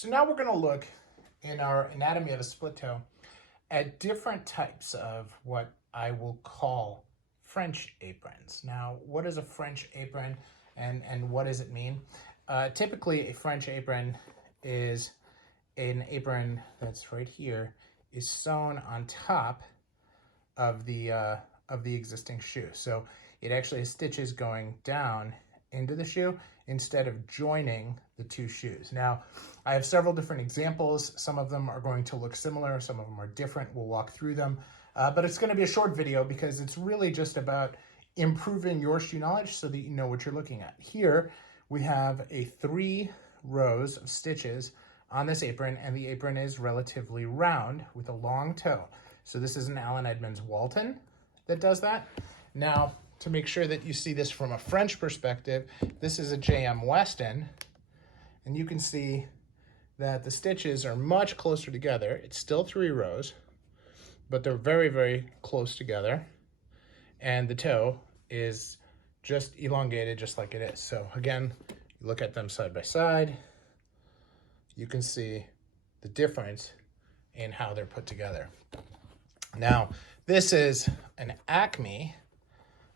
So now we're going to look in our anatomy of a split toe at different types of what I will call French aprons. Now, what is a French apron and what does it mean? Typically, a French apron is an apron that's right here, is sewn on top of the existing shoe. So it actually has stitches going down into the shoe instead of joining the two shoes. Now, I have several different examples. Some of them are going to look similar, some of them are different. We'll walk through them, but it's going to be a short video because it's really just about improving your shoe knowledge so that you know what you're looking at. Here, we have 3 rows of stitches on this apron, and the apron is relatively round with a long toe. So this is an Allen Edmonds Walton that does that. Now, to make sure that you see this from a French perspective, this is a JM Weston, and you can see that the stitches are much closer together. It's still 3 rows, but they're very, very close together, and the toe is just elongated just like it is. So again, you look at them side by side, you can see the difference in how they're put together. Now, this is an Acme,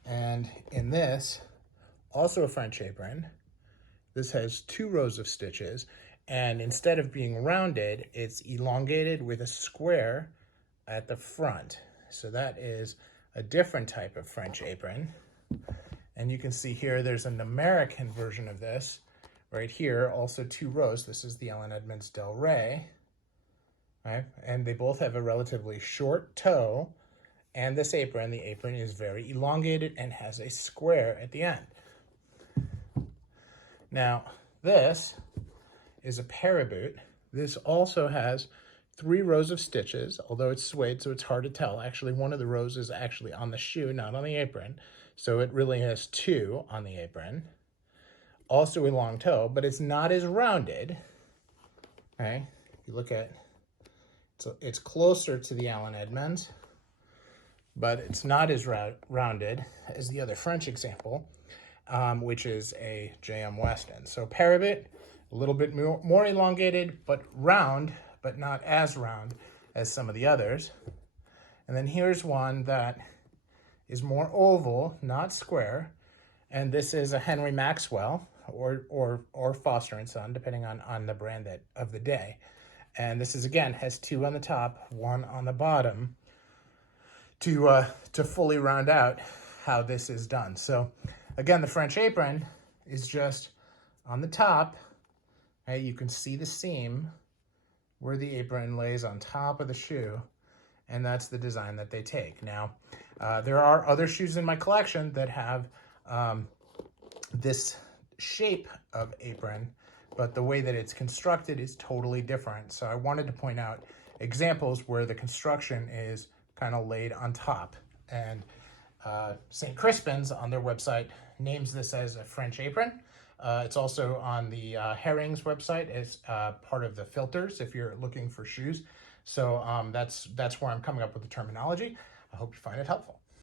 and in this, also a French apron. This has 2 rows of stitches, and instead of being rounded, it's elongated with a square at the front. So that is a different type of French apron. And you can see here, there's an American version of this right here, also 2 rows. This is the Allen Edmonds Del Rey, right? And they both have a relatively short toe, and this apron, the apron is very elongated and has a square at the end. Now, this is a paraboot. This also has 3 rows of stitches, although it's suede, so it's hard to tell. Actually, one of the rows is actually on the shoe, not on the apron. So it really has 2 on the apron. Also a long toe, but it's not as rounded. Okay, if you look at, so it's closer to the Allen Edmonds, but it's not as rounded as the other French example, which is a JM Weston. So paraboot, a little bit more elongated, but round, but not as round as some of the others. And then here's one that is more oval, not square, and this is a Henry Maxwell or Foster & Son, depending on the brand of the day. And this is, again, has 2 on the top, 1 on the bottom, to fully round out how this is done. So again, the French apron is just on the top. Right, you can see the seam where the apron lays on top of the shoe, and that's the design that they take. Now, there are other shoes in my collection that have this shape of apron, but the way that it's constructed is totally different. So I wanted to point out examples where the construction is kind of laid on top. And St. Crispin's on their website names this as a French apron. It's also on the Herring's website as part of the filters if you're looking for shoes. So that's where I'm coming up with the terminology. I hope you find it helpful.